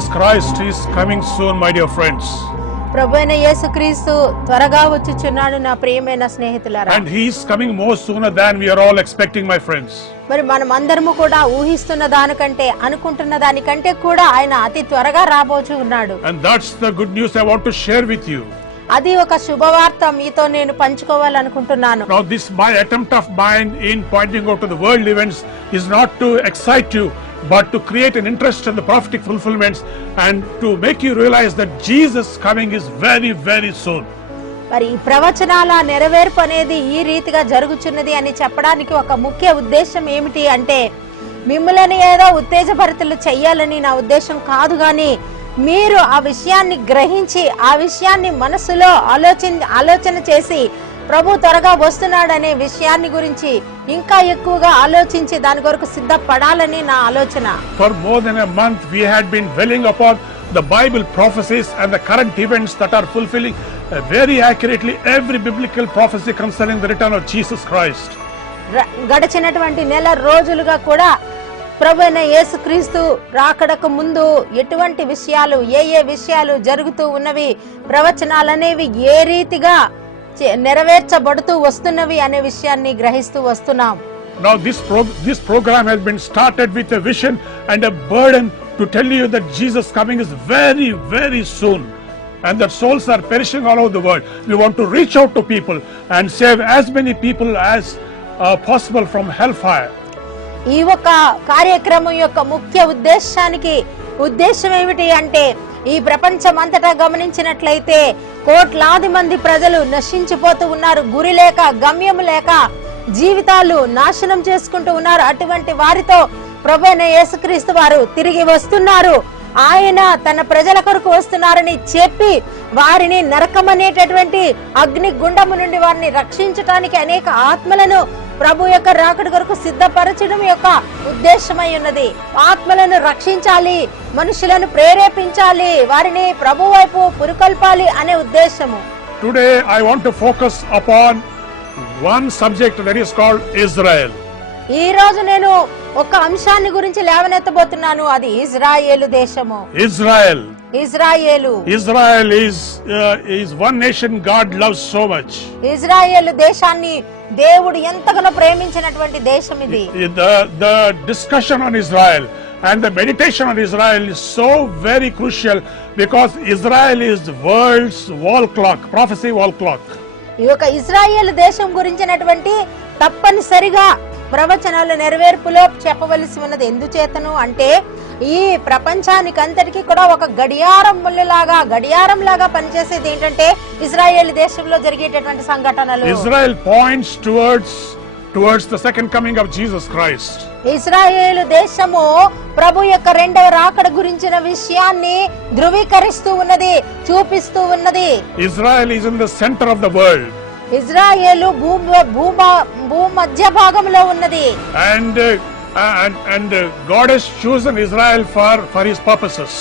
Jesus Christ is coming soon, my dear friends. ప్రభువైన యేసుక్రీస్తు త్వరగా వచ్చుచున్నాడు నా ప్రియమైన స్నేహితులారా. And he is coming more sooner than we are all expecting, my friends. మరి మనం అందరము కూడా ఊహిస్తున్న దానికంటే అనుకుంటున్న దానికంటే కూడా ఆయన అతి త్వరగా రాబోచు ఉన్నాడు. And that's the good news I want to share with you. అది ఒక శుభవార్త మీతో నేను పంచుకోవాలనుకుంటున్నాను. Now this my attempt of mine in pointing out to the world events is not to excite you, but to create an interest in the prophetic fulfillments and to make you realize that Jesus coming is very, very soon. మరి ఈ ప్రవచనాల నెరవేర్పు అనేది ఈ రీతిగా జరుగుచున్నది అని చెప్పడానికి ఒక ముఖ్య ఉద్దేశం ఏమిటి అంటే, మిమ్మల్ని ఏదో ఉత్తేజభరితులు చెయ్యాలని నా ఉద్దేశం కాదు, గాని మీరు ఆ విషయాన్ని గ్రహించి ఆ విషయాన్ని మనసులో ఆలోచన చేసి ప్రభు త్వరగా వస్తున్నాడనే విషయాన్ని గురించి ఇంకా ఎక్కువగా ఆలోచించి దాని కొరకు సిద్ధపడాలని నా ఆలోచన. For more than a month we had been dwelling upon the Bible prophecies and the current events that are fulfilling very accurately every biblical prophecy concerning the return of Jesus Christ. గడిచినటువంటి నెల రోజులుగా కూడా ప్రభువైన యేసుక్రీస్తు రాకడకు ముందు ఎటువంటి విషయాలు ఏ విషయాలు జరుగుతూ ఉన్నవి, ప్రవచనాలనేవి ఏ రీతిగా నెరవేర్చబడుతూ వస్తున్నవి అనే విషయాన్ని గ్రహిస్తూ వస్తున్నాం. Now this program has been started with a vision and a burden to tell you that Jesus coming is very, very soon and that souls are perishing all over the world. We want to reach out to people and save as many people as possible from hellfire. ఈ ఒక కార్యక్రమం యొక్క ముఖ్య ఉద్దేశం ఏమిటి అంటే, ఈ ప్రపంచం అంతటా గమనించినట్లయితే కోట్లాది మంది ప్రజలు నశించిపోతూ ఉన్నారు, గురి లేక గమ్యం లేక జీవితాలు నాశనం చేసుకుంటూ ఉన్నారు. అటువంటి వారితో ప్రభువైన యేసుక్రీస్తు వారు తిరిగి వస్తున్నారు. ఆయన తన ప్రజల కొరకు వస్తున్నారని చెప్పి వారిని నరకం అనేటటువంటి అగ్ని గుండము నుండి వారిని రక్షించడానికి అనేక ఆత్మలను ప్రభు యొక్క రాకడ కొరకు సిద్ధపరచడం యొక్క ఉద్దేశమై ఉన్నది. ఆత్మలను రక్షించాలి, మనుషులను ప్రేరేపించాలి, వారిని ప్రభు వైపు పురుకొల్పాలి అనే ఉద్దేశము. Today I want to focus upon one subject that is called Israel. ఈ రోజు నేను ఒక అంశాన్ని గురించి లేవనెత్తబోతున్నాను, అది ఇజ్రాయేలు దేశము. Israel is one nation God loves so much. Israel దేశాన్ని దేవుడు ఎంతగానో ప్రేమించినటువంటి దేశం ఇది. The discussion on Israel and the meditation on Israel is so very crucial because Israel is the world's wall clock, prophecy wall clock. ఈ యొక్క ఇజ్రాయేలు దేశం గురించినటువంటి తప్పనిసరిగా ప్రవచనాల నెరవేర్పులో చెప్పవలసి ఉన్నది. ఎందుచేతను అంటే, ఈ ప్రపంచానికి అంతటికీ కూడా ఒక గడియారం లాగా పనిచేసేది ఏంటంటే ఇజ్రాయేల్ దేశంలో జరిగేటటువంటి సంఘటనలు. Israel points towards the second coming of Jesus Christ. Israel దేశము ప్రభు యొక్క రెండవ రాకడ గురించిన విషయాన్ని ధృవీకరిస్తూ ఉన్నది, చూపిస్తూ ఉన్నది. Israel is in the center of the world. Israel భూమధ్య భాగంలో ఉన్నది. And God has chosen Israel for his purposes.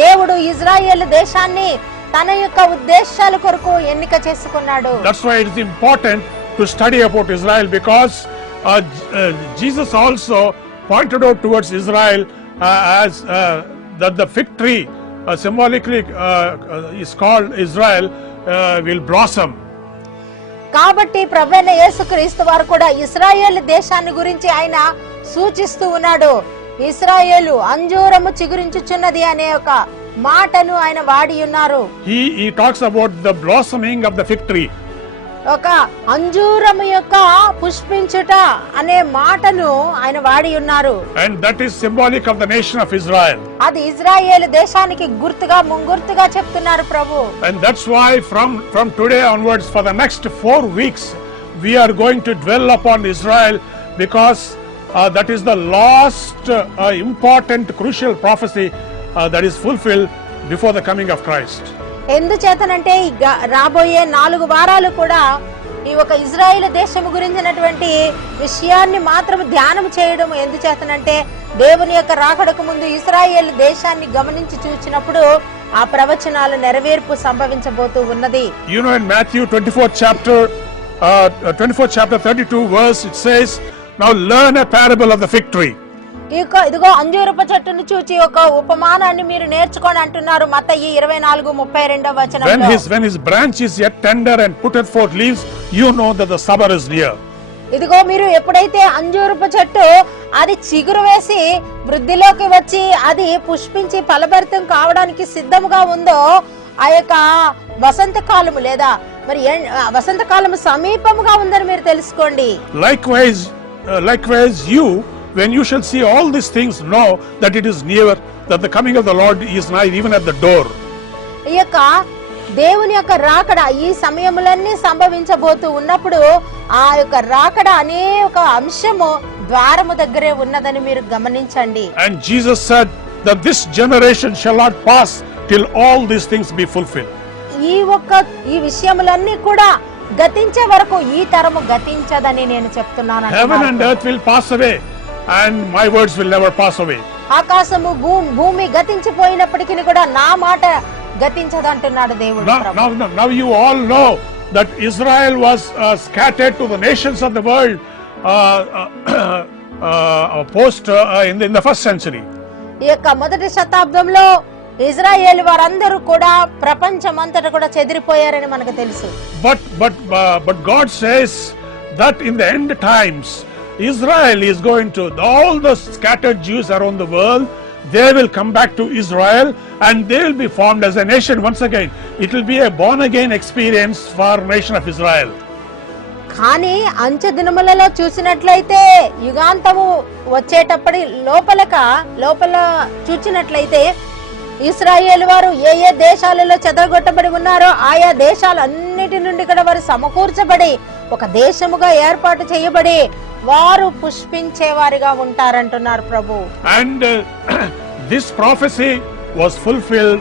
దేవుడు ఇజ్రాయేలు దేశాన్ని తన యొక్క ఉద్దేశాల కొరకు ఎన్నిక చేసుకున్నాడు. That's why it is important to study about Israel because Jesus also pointed out towards Israel as that the fig tree symbolically is called Israel will blossom. కాబట్టి ప్రభువైన యేసుక్రీస్తు వారు కూడా ఇశ్రాయేలు దేశాన్ని గురించి ఆయన సూచిస్తూ ఉన్నాడు. ఇశ్రాయేలు అంజూరము చిగురించుచున్నది అనే ఒక మాటను ఆయన వాడి ఉన్నారు. He talks about the blossoming of the fig tree. ఒక అంజూరము యొక్క పుష్పించుట అనే మాటను ఆయన వాడి ఉన్నారు. And that is symbolic of the nation of Israel. అది ఇజ్రాయేలు దేశానికి ముంగుర్తుగా చెప్తున్నారు ప్రభు. And that's why from today onwards for the next 4 weeks we are going to dwell upon Israel because that is the last important crucial prophecy that is fulfilled before the coming of Christ. ఎందుచేతనంటే రాబోయే 4 వారాలు కూడా ఈ ఒక Israel దేశము గురించినటువంటి విషయాన్ని మాత్రం ధ్యానం చేయడం. ఎందుచేతనంటే దేవుని యొక్క రాకడకు ముందు ఇశ్రాయేల్ దేశాన్ని గమనించి చూచినప్పుడు ఆ ప్రవచనాల నెరవేర్పు సంభవించబోతూ ఉన్నది. You know, in Matthew 24 chapter 32 verse it says, now learn a parable of the fig tree. ఇదిగో అంజూరపు చెట్టును చూచి ఒక ఉపమానాన్ని మీరు నేర్చుకోండి అంటున్నారు మత్తయి 24:32 వచనంలో. When his branch is yet tender and putteth forth leaves, you know that the summer is near. ఇదిగో మీరు ఎప్పుడైతే అంజూరపు చెట్టు అది చిగురు వేసి వృద్ధిలోకి వచ్చి అది పుష్పించి ఫలభరితం కావడానికి సిద్ధముగా ఉందో ఆ యొక్క వసంతకాలము లేదా మరి వసంతకాలము సమీపముగా ఉందని మీరు తెలుసుకోండి. Likewise you, when you shall see all these things, know that it is near, that the coming of the Lord is nigh, even at the door. ఈ యొక్క దేవుని యొక్క రాకడ ఈ సమయములన్నీ సంభవించబోతూ ఉన్నప్పుడు ఆ యొక్క రాకడ అనే ఒక అంశము ద్వారము దగ్గరే ఉన్నదని మీరు గమనించండి. And Jesus said that this generation shall not pass till all these things be fulfilled. ఈ విషయములన్నీ కూడా గతించే వరకు ఈ తరము గతించదని నేను చెప్తున్నాను. Heaven and earth will pass away and my words will never pass away. ఆకాశము భూమి గతించిపోయినప్పటికీ కూడా నా మాట గతించదంటున్నాడు దేవుడు. Now you all know that Israel was scattered to the nations of the world in the first century. ఈ యొక్క మొదటి శతాబ్దంలో ఇజ్రాయేల్ వారందరూ కూడా ప్రపంచమంతటా కూడా చెదిరిపోయారని మనకు తెలుసు. But God says that in the end times Israel is going to, all the scattered Jews around the world, they will come back to Israel and they will be formed as a nation once again. It will be a born again experience for nation of Israel. కానీ అంచె దినములలో చూసినట్లయితే యుగాంతము వచ్చేటప్పటి లోపల చూసినట్లయితే ఇశ్రాయేలు వారు ఏ ఏ దేశాలలో చెదరగొట్టబడి ఉన్నారో ఆయా దేశాలన్నిటి నుండి కూడా వారు సమకూర్చబడి ఒక దేశముగా ఏర్పాటు చేయబడి వారు పుష్పించే వారిగా ఉంటారంటున్నారు ప్రభు. And this prophecy was fulfilled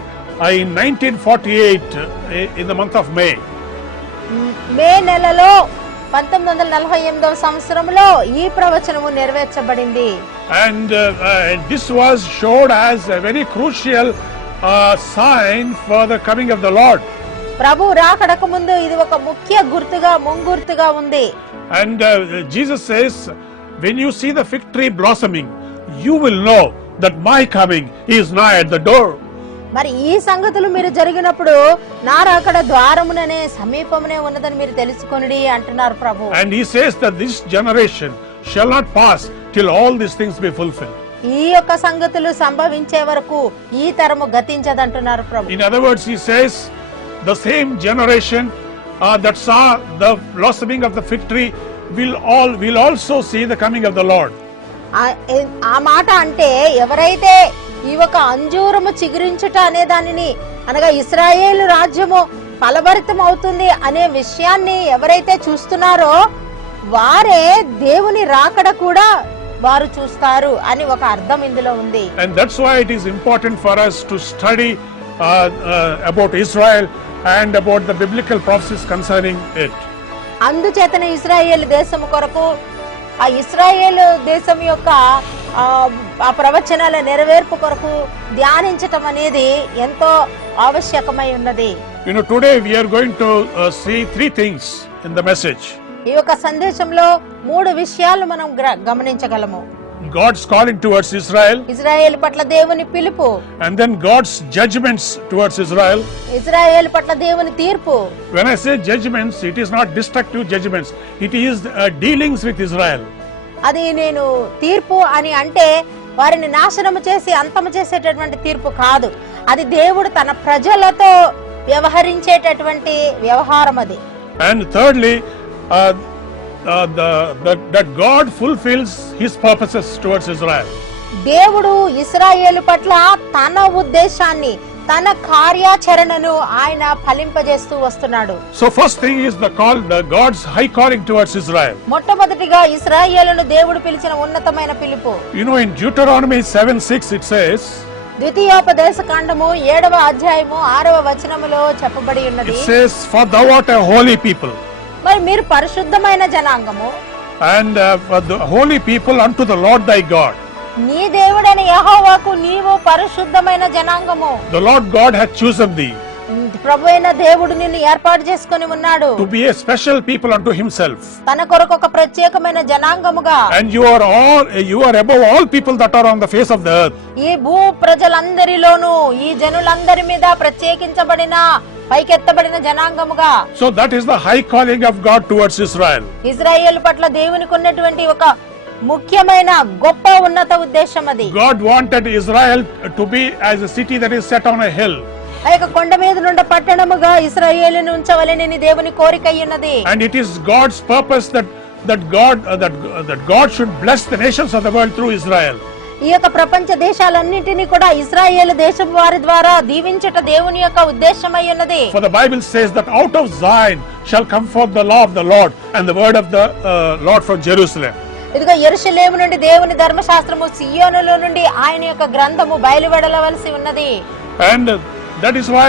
in 1948 in the month of May. మే నెలలో 1948వ సంవత్సరంలో ఈ ప్రవచనము నెరవేర్చబడింది. And this was showed as a very crucial sign for the coming of the Lord. ప్రభు రాకడకు ముందు ఇది ఒక ముఖ్య ముంగుర్తుగా ఉంది. And Jesus says, when you see the fig tree blossoming, you will know that my coming is nigh at the door. మరి ఈ సంగతులు మీరు జరిగినప్పుడు నా రాకడ ద్వారముననే సమీపమునే ఉన్నదని మీరు తెలుసుకొనిడి అంటున్నారు ప్రభు. And he says that this generation shall not pass till all these things be fulfilled. ఈ యొక్క సంగతులు సంభవించే వరకు ఈ తరము గతించదంటున్నారు ప్రభు. In other words, he says the same generation that saw the blossoming of the fig tree will also see the coming of the Lord. ఆ మాట అంటే ఎవరైతే ఈ ఒక అంజూరము చిగురించుట అనే దానిని అనగా ఇశ్రాయేలు రాజ్యము ఫలభరితం అవుతుంది అనే విషయాన్ని ఎవరైతే చూస్తున్నారో వారే దేవుని రాకడ కూడా వారు చూస్తారు అని ఒక అర్థం ఇందులో ఉంది. And that's why it is important for us to study about Israel and about the biblical prophecies concerning it. అందుచేతనే ఇశ్రాయేలు దేశము కొరకు ఆ ఇశ్రాయేలు దేశం యొక్క ఆ ప్రవచనాల నెరవేర్పు కొరకు ధ్యానించటం అనేది ఎంతో ఆవశ్యకమై ఉన్నది. Today we are going to see three things in the message. ఈ యొక్క సందేశంలో మూడు విషయాలు మనం గమనించగలము. God's calling towards Israel, Israel పట్ల దేవుని పిలుపు, and then God's judgments towards Israel. Israel పట్ల దేవుని తీర్పు. When I say judgments, it is not destructive judgments, it is dealings with Israel. అది నేను తీర్పు అని అంటే వారిని నాశనము చేసి అంతము చేసేటటువంటి తీర్పు కాదు, అది దేవుడు తన ప్రజలతో వ్యవహరించేటటువంటి వ్యవహారం అది. And thirdly, that God fulfills his purposes towards Israel. దేవుడు ఇశ్రాయేలు పట్ల తన ఉద్దేశాన్ని తన కార్యాచరణను ఆయన ఫలింపజేస్తూ వస్తున్నాడు. So first thing is the God's high calling towards Israel. మొట్టమొదటిగా ఇశ్రాయేలును దేవుడు పిలిచిన ఉన్నతమైన పిలుపు. In Deuteronomy 7:6 it says, ద్వితీయోపదేశ కాండము 7వ అధ్యాయము 6వ వచనములో చెప్పబడి ఉన్నది. It says, for thou art a holy people. మరి మీరు పరిశుద్ధమైన జనాంగము. And the holy people unto the Lord thy God. నీ దేవుడైన యెహోవాకు నీవు పరిశుద్ధమైన జనాంగము. The Lord God hath chosen thee. ప్రభు అయిన దేవుడు నిన్ను ఏర్పాటు చేసుకొని ఉన్నాడు. to be a special people unto himself. తన కొరకు ఒక ప్రత్యేకమైన జనాంగముగా. And you are above all people that are on the face of the earth. ఈ భూ ప్రజలందరిలోనూ ఈ జనులందరి మీద ప్రత్యేకించబడిన పైకెత్తబడిన జనాంగముగా. So that is the high calling of God towards Israel. Israel పట్ల దేవునికి ఉన్నటువంటి ఒక ముఖ్యమైన గొప్ప ఉన్నత ఉద్దేశం అది. God wanted Israel to be as a city that is set on a hill. ఆ యొక్క కొండ మీద నుండి పట్టణముగా ఇశ్రాయేలును ఉంచవలెనని దేవుని కోరిక అయ్యున్నది. And it is God's purpose that God should bless the nations of the world through Israel. ఈ యొక్క ప్రపంచ దేశాలన్నింటినీ కూడా ఇశ్రాయేలు దేశం వారి ద్వారా దీవించుట దేవుని యొక్క ఉద్దేశమై ఉన్నది. For the Bible says that out of Zion shall come forth the law of the Lord and the word of the Lord from Jerusalem. ఇదిగో యెరూషలేము నుండి దేవుని ధర్మశాస్త్రము, సియోనులో నుండి ఆయన యొక్క గ్రంథము బయలువెడలవలసి ఉన్నది. And that is why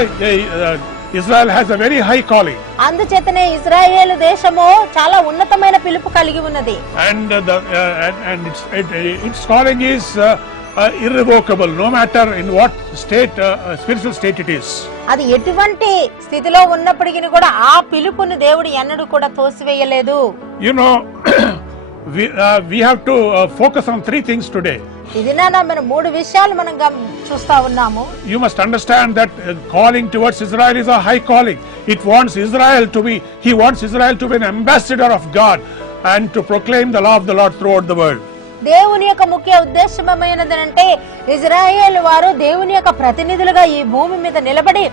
Israel has a very high calling. అందుచేతనే ఇశ్రాయేలు దేశము చాలా ఉన్నతమైన పిలుపు కలిగి ఉన్నది. And its calling is irrevocable, no matter in what state, spiritual state it is. అది ఎటువంటి స్థితిలో ఉన్నప్పటికీ కూడా ఆ పిలుపును దేవుడు ఎన్నడూ కూడా తోసివేయలేదు. You know, we have to focus on three things today. ఇదినా మనం మూడు విషయాలు మనం చూస్తా ఉన్నాము. You must understand that calling towards Israel is a high calling. He wants Israel to be an ambassador of God and to proclaim the law of the Lord throughout the world. దేవుని యొక్క ముఖ్య ఉద్దేశం ఏమైనదంటే ఇజ్రాయేలు వారు దేవుని యొక్క ప్రతినిధులుగా ఈ భూమి మీద నిలబడి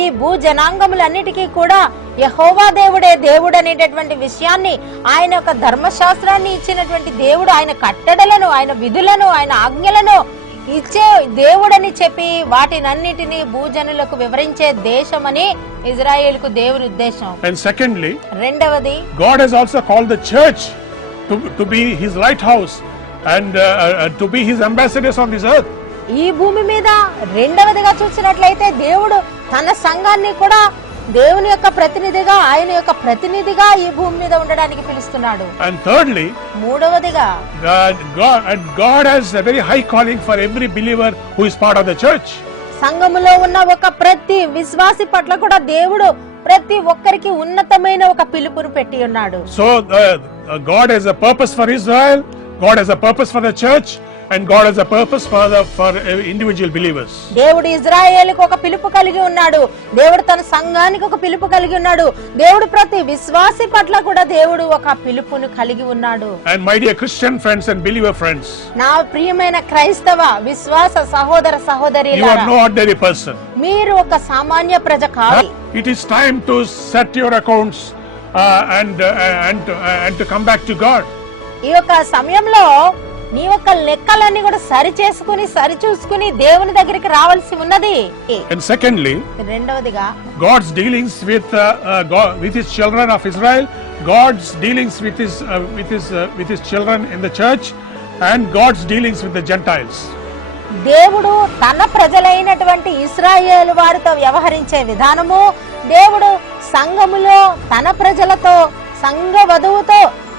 ఈ భూ జనాంగములన్నిటికీ కూడా యెహోవా దేవుడే దేవుడు అనేటటువంటి విషయాన్ని, ఆయన యొక్క ధర్మశాస్త్రాన్ని ఇచ్చినటువంటి దేవుడు, ఆయన కట్టడలను, ఆయన విధులను, ఆయన ఆజ్ఞలను ఇచ్చే దేవుడని చెప్పి వాటినన్నిటినీ భూజనులకు వివరించే దేశమని ఇజ్రాయేలుకు దేవుని ఉద్దేశం. And secondly, రెండవది, God has also called the church to be his lighthouse and to be his ambassadors on this earth. ఈ భూమి మీద రెండవదిగా చూసినట్లయితే దేవుడు తన సంఘాన్ని కూడా దేవుని యొక్క ప్రతినిధిగా, ఆయన యొక్క ప్రతినిధిగా ఈ భూమి మీద ఉండడానికి పిలుస్తున్నాడు. And thirdly, మూడవదిగా, God has a very high calling for every believer who is part of the church. సంఘములో ఉన్న ఒక ప్రతి విశ్వాసి పట్ల కూడా దేవుడు ప్రతి ఒక్కరికి ఉన్నతమైన ఒక పిలుపును పెట్టి ఉన్నాడు. So God has a purpose for Israel, God has a purpose for the church, and God has a purpose for individual believers. దేవుడు ఇజ్రాయేలుకు ఒక పిలుపు కలిగి ఉన్నాడు, దేవుడు తన సంఘానికి ఒక పిలుపు కలిగి ఉన్నాడు, దేవుడు ప్రతి విశ్వాసి పట్ల కూడా దేవుడు ఒక పిలుపును కలిగి ఉన్నాడు. And my dear Christian friends and believer friends, నా ప్రియమైన క్రైస్తవ విశ్వాస సహోదర సహోదరీలారా, you are no ordinary person. మీరు ఒక సామాన్య ప్రజ కాదు. It is time to set your accounts and to come back to God. ఈ యొక్క సమయంలో నీ యొక్క లెక్కలన్నీ కూడా సరిచూసుకుని దేవుని దగ్గరికి రావాల్సి ఉన్నది. And secondly, రెండవదిగా, God's dealings with his children of Israel, God's dealings with his children in the church, and God's dealings with the Gentiles. దేవుడు తన ప్రజలైనటువంటి ఇశ్రాయేలు వారితో వ్యవహరించే విధానము, దేవుడు సంఘములో తన ప్రజలతో, సంఘ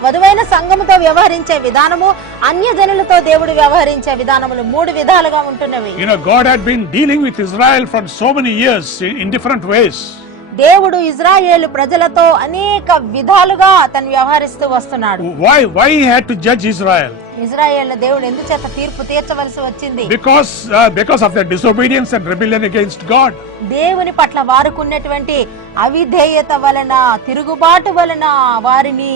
వధువైన సంఘముతో వ్యవహరించే విధానము, అన్యజనులతో దేవుడు వ్యవహరించే విధానములు మూడు విధాలుగా ఉంటున్నవి. You know, God had been dealing with Israel for so many years in different ways. దేవుడు ఇజ్రాయేలు ప్రజలతో అనేక విధాలుగా తను వ్యవహరిస్తూ వస్తున్నాడు. Why he had to judge Israel? Israel దేవుడు ఎందుచేత తీర్పు తీర్చవలసి వచ్చింది? Because of their disobedience and rebellion against God. దేవుని పట్ల వారుకున్నటువంటి అవిధేయత వలన, తిరుగుబాటు వలన వారిని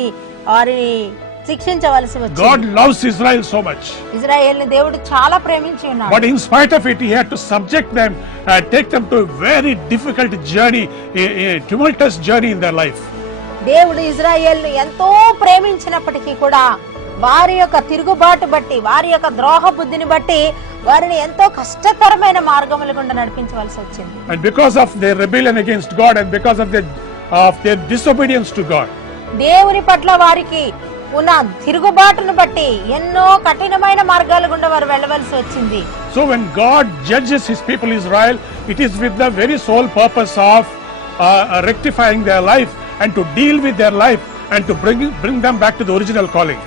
శిక్షించవలసి వచ్చింది. God loves Israel so much. ఇజ్రాయేలుని దేవుడు చాలా ప్రేమించి ఉన్నాడు. But in spite of it, he had to subject them and take them to a very difficult journey, a tumultuous journey in their life. దేవుడు ఇజ్రాయేలును ఎంతో ప్రేమించినప్పటికీ కూడా వారి యొక్క తిరుగుబాటు బట్టి, వారి యొక్క ద్రోహ బుద్ధిని బట్టి వారిని ఎంతో కష్టతరమైన మార్గముల గుండా నడిపించవలసి వచ్చింది. And because of their rebellion against God and because of their disobedience to God, దేవుని పట్ల వారికి ఉన్న తిరుగుబాటును బట్టి ఎన్నో కఠినమైన మార్గాల గుండా వారు వెళ్ళవలసి వచ్చింది. So when God judges his people Israel, it is with the very sole purpose of rectifying their life and to deal with their life and to bring them back to the original calling.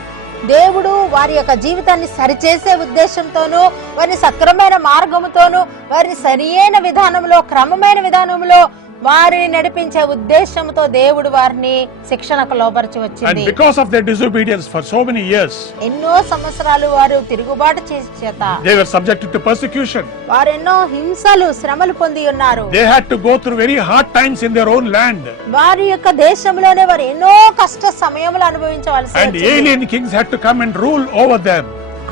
దేవుడు వారి యొక్క జీవితాన్ని సరిచేసే ఉద్దేశంతోనూ, వారిని సక్రమైన మార్గముతోనూ, వారిని సరియైన విధానంలో, క్రమమైన విధానంలో వారిని నడిపించే ఉద్దేశంతో దేవుడు వారిని శిక్షణకు లోపరిచి And వచ్చింది. because of their disobedience for so many years, ఎన్నో సంవత్సరాలు వారు తిరుగుబాటు చేసి చేత they were subjected to persecution. వారు ఎన్నో హింసలు శ్రమలు పొంది ఉన్నారు. They had to go through very hard times in their own land. వారి యొక్క దేశంలోనే వారు ఎన్నో కష్ట సమయములు అనుభవించవలసి And వచ్చింది. alien kings had to come and rule over them.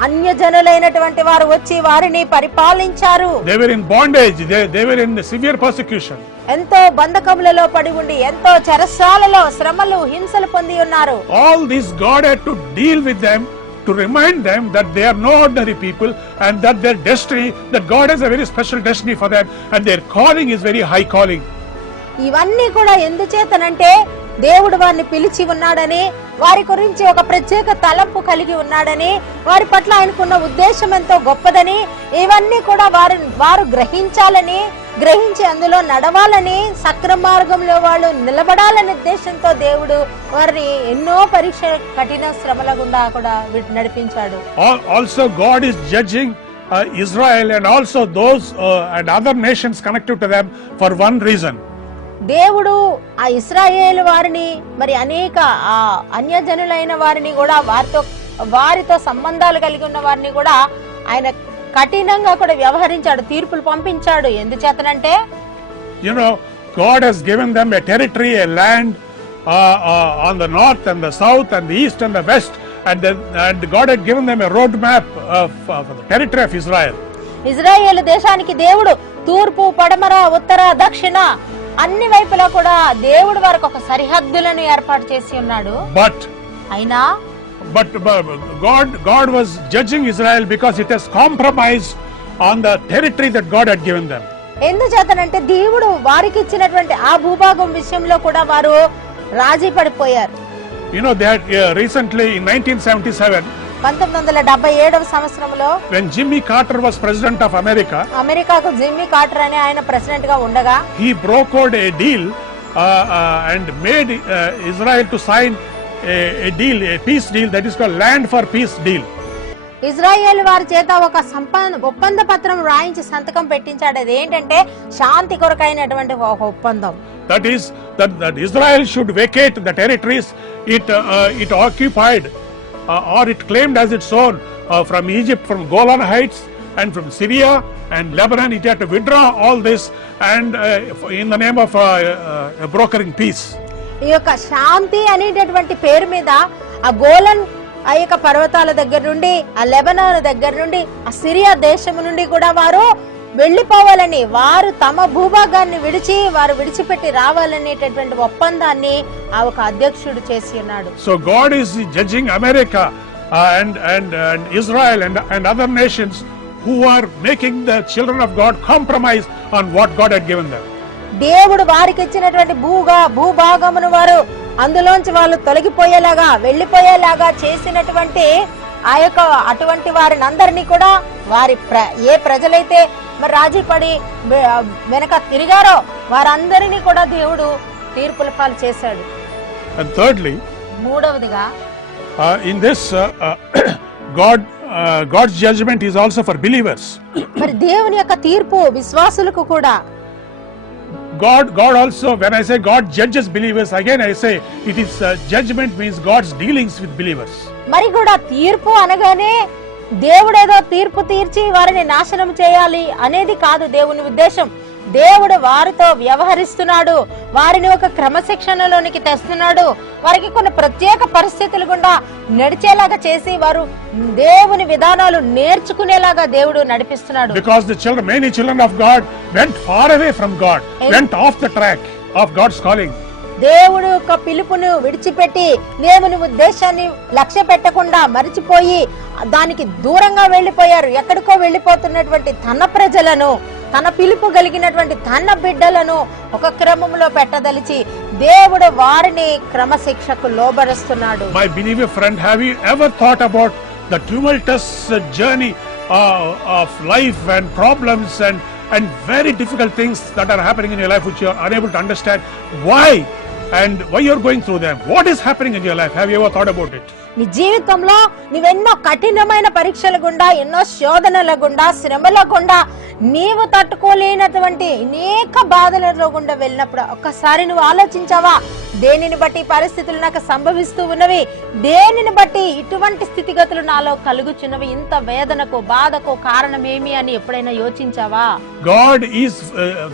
అన్యజనులైనటువంటి వారు వచ్చి వారిని పరిపాలించారు. They were in bondage. They were in severe persecution. ఎంతో బంధకములలో పడి ఉండి ఎంతో చెరసాలలో శ్రమలు హింసలు పొంది ఉన్నారు. All this God had to deal with them to remind them that they are no ordinary people and that their destiny, that God has a very special destiny for them and their calling is very high calling. ఇవన్నీ కూడా ఎందుచేతనంటే దేవుడు వారిని పిలిచి ఉన్నాడని, వారి గురించి ఒక ప్రత్యేక తలంపు కలిగి ఉన్నాడని, వారి పట్ల ఆయనకున్న ఉద్దేశం ఎంతో గొప్పదని, ఇవన్నీ కూడా వారు గ్రహించాలని, గ్రహించి అందులో నడవాలని, సక్రమ మార్గంలో వాళ్ళు నిలబడాలనే ఉద్దేశంతో దేవుడు వారిని ఎన్నో పరీక్ష కఠిన శ్రమల గుండా కూడా నడిపించాడు. Also God is judging Israel and also those and other nations connected to them for one reason. దేవుడు ఆ ఇశ్రాయేలు వారిని మరి అనేక ఆ అన్యజనులైన వారిని కూడా వారితో సంబంధాలు కలిగి ఉన్న వారిని కూడా ఆయన కఠినంగా కూడా వ్యవహరించాడు, తీర్పులు పంపించాడు. ఎందుచేతనంటే God has given them a territory, a land on the north and the south and the east and the west, and God had given them a road map for the territory of Israel. Israel దేశానికి దేవుడు తూర్పు, పడమర, ఉత్తర, దక్షిణ అన్ని వైపులా కూడా దేవుడు వారికి ఒక సరిహద్దులను ఏర్పాటు చేసి ఉన్నాడు. But God was judging Israel because it has compromised on the territory that God had given them. ఎందుచేతనంటే దేవుడు వారికి ఇచ్చినటువంటి ఆ భూభాగం విషయంలో కూడా వారు రాజీ పడిపోయారు. They had recently in 1977 1977వ సంవత్సరంలో when Jimmy Carter was president of America, అమెరికాకు జిమ్మీ కార్టర్ అనే ఆయన ప్రెసిడెంట్ గా ఉండగా he brokered a deal and made Israel to sign a deal, a peace deal that is called Land for Peace deal. Israel వారి చేత ఒక ఒప్పంద పత్రం రాయించి సంతకం పెట్టించాడు. అది ఏంటంటే శాంతి కొరకైనటువంటి ఒక ఒప్పందం. That is that Israel should vacate the territories it occupied or it claimed as its own from Egypt, from Golan Heights and from Syria and Lebanon. It had to withdraw all this and in the name of brokering peace. ఈ యొక్క శాంతి అనేటటువంటి పేరు మీద ఆ Golan ఆ యొక్క పర్వతాల దగ్గర నుండి, ఆ లెబనాన్ దగ్గర నుండి, ఆ సిరియా దేశం నుండి కూడా వారు వెళ్లిపోవాలని, వారు తమ భూభాగాన్ని విడిచిపెట్టి రావాలనేటటువంటి ఒప్పందాన్ని ఆ ఒక అధ్యక్షుడు చేసి ఉన్నాడు. So God is judging America and Israel and other nations who are making the children of God compromise on what God had given them. దేవుడు వారికి ఇచ్చినటువంటి భూభాగమును వారు అందులోంచి వాళ్ళు తొలగిపోయేలాగా, వెళ్లిపోయేలాగా చేసినటువంటి ఆ యొక్క అటువంటి వారిని అందరినీ కూడా ఏ ప్రజలైతే మరి రాజీ పడి వెనక తిరిగారో వారందరినీ కూడా దేవుడు తీర్పుల పాలు చేశాడు. And thirdly, మూడవదిగా in this God's judgment is also for believers. మరి దేవుని యొక్క తీర్పు విశ్వాసులకు కూడా. God also, when I say God judges believers, again I say it is judgment means God's dealings with believers. మరి కూడా తీర్పు అనగానే దేవుడేదో తీర్పు తీర్చి వారిని నాశనం చేయాలి అనేది కాదు దేవుని ఉద్దేశం. దేవుడు వారితో వ్యవహరిస్తున్నాడు, వారిని ఒక క్రమశిక్షణలోనికి తెస్తున్నాడు, వారికి కొన్ని ప్రత్యేక పరిస్థితులు గుండా నడిచేలాగా చేసి వారు దేవుని విధానాలు నేర్చుకునేలాగా దేవుడు నడిపిస్తున్నాడు. Because many children of God went far away from God, went off the track of God's calling. దేవుడు యొక్క పిలుపును విడిచిపెట్టి దేవుని ఉద్దేశాన్ని లక్ష్య పెట్టకుండా మరిచిపోయి దానికి దూరంగా వెళ్లిపోయారు. ఎక్కడికో వెళ్లిపోతున్నటువంటి తన ప్రజలను, తన పిలుపు కలిగినటువంటి తన బిడ్డలను ఒక క్రమంలో పెట్టదలిచి దేవుడు వారిని క్రమశిక్షకు లోబరుస్తున్నాడు. My believer friend, have you ever thought about the tumultuous journey of life and problems and very difficult things that are happening in your life which you are unable to understand why you're going through them? What is happening in your life? Have you ever thought about it? నీ జీవితంలో నీవెన్నో కఠినమైన పరీక్షల గుండా, ఎన్నో శోధనల గుండా, శ్రమల గుండా నీవు తట్టుకోలేనటువంటి అనేక బాధలలో గుండా వెళ్ళినప్పుడు ఒక్కసారి నువ్వు ఆలోచించావా? దేనిని బట్టి పరిస్థితులు నాకు సంభవిస్తూ ఉన్నవి, దేనిని బట్టి ఇటువంటి స్థితిగతులు నాలో కలుగుచున్నవి, ఇంత వేదనకు బాధకు కారణం ఏమి అని ఎప్పుడైనా యోచించావా?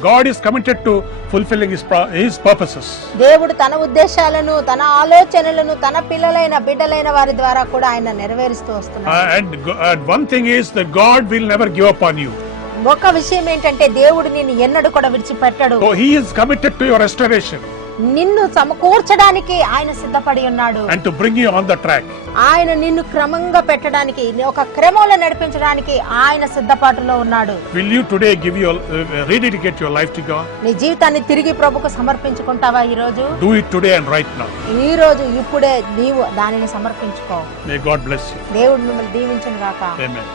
God is committed to fulfilling his purposes. దేవుడు తన ఉద్దేశాలను, తన ఆలోచనలను తన పిల్లలైన బిడ్డలైన వారి ద్వారా కూడా ఆయన నెరవేరుస్తూ వస్తున్నాడు. And one thing is that God will never give up on you. ఒక విషయం ఏంటంటే దేవుడు నిన్ను ఎన్నడూ కూడా విడిచిపెట్టడు. So he is committed to your restoration. నిన్ను సమకూర్చడానికి ఆయన సిద్ధపడి ఉన్నాడు. And to bring you on the track. ఆయన నిన్ను క్రమంగా పెట్టడానికి, ఒక క్రమంలో నడిపించడానికి ఆయన సిద్ధపాటులో ఉన్నాడు. Will you today rededicate your life to God? నీ జీవితాన్ని తిరిగి ప్రభుకు సమర్పించుకుంటావా ఈ రోజు? Do it today and right now. ఈ రోజు ఇప్పుడే నీవు దానిని సమర్పించుకో. May God bless you. దేవుడు మిమ్మల్ని దీవించును గాక. Amen.